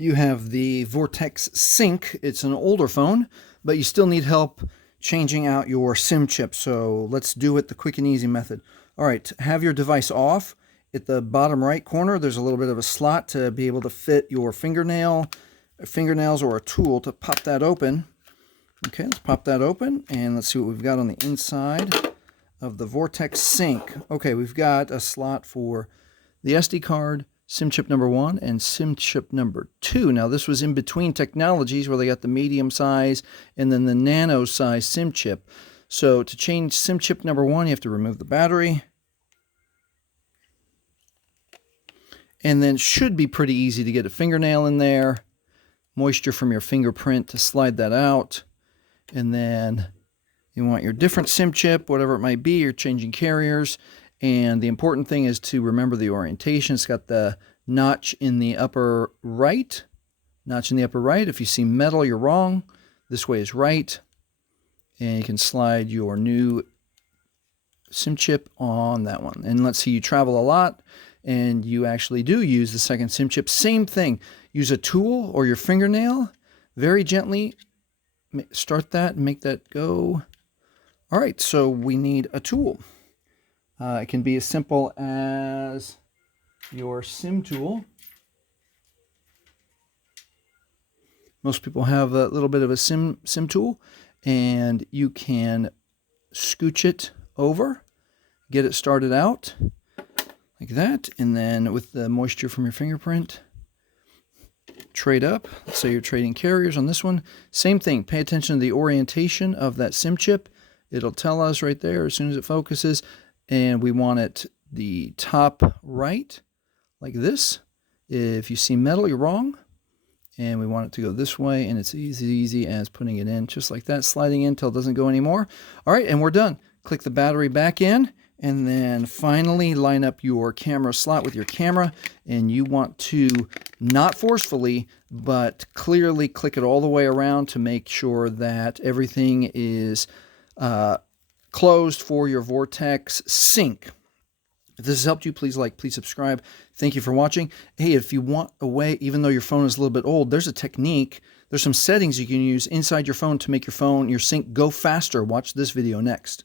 You have the Vortex Sync. It's an older phone, but you still need help changing out your SIM chip. So let's do it the quick and easy method. All right, have your device off. At the bottom right corner, there's a little bit of a slot to be able to fit your fingernails or a tool to pop that open. Okay, let's pop that open and let's see what we've got on the inside of the Vortex Sync. Okay, we've got a slot for the SD card, SIM chip number 1 and SIM chip number 2. Now this was in between technologies where they got the medium size and then the nano size SIM chip. So to change SIM chip number 1, you have to remove the battery. And then it should be pretty easy to get a fingernail in there, moisture from your fingerprint to slide that out. And then you want your different SIM chip, whatever it might be, you're changing carriers. And the important thing is to remember the orientation. It's got the notch in the upper right. Notch in the upper right. If you see metal, you're wrong. This way is right. And you can slide your new SIM chip on that one. And let's say you travel a lot and you actually do use the second SIM chip. Same thing. Use a tool or your fingernail. Very gently start that and make that go. All right, so we need a tool. It can be as simple as your SIM tool. Most people have a little bit of a SIM tool, and you can scooch it over, get it started out like that, and then with the moisture from your fingerprint, trade up. Let's say you're trading carriers on this one. Same thing. Pay attention to the orientation of that SIM chip. It'll tell us right there as soon as it focuses. And we want it the top right, like this. If you see metal, you're wrong. And we want it to go this way, and it's easy as putting it in, just like that, sliding in until it doesn't go anymore. All right, and we're done. Click the battery back in, and then finally line up your camera slot with your camera. And you want to, not forcefully, but clearly click it all the way around to make sure that everything is closed for your Vortex Sync. If this has helped you, please like, please subscribe. Thank you for watching. Hey, if you want a way, even though your phone is a little bit old, there's a technique. There's some settings you can use inside your phone to make your sync go faster. Watch this video next.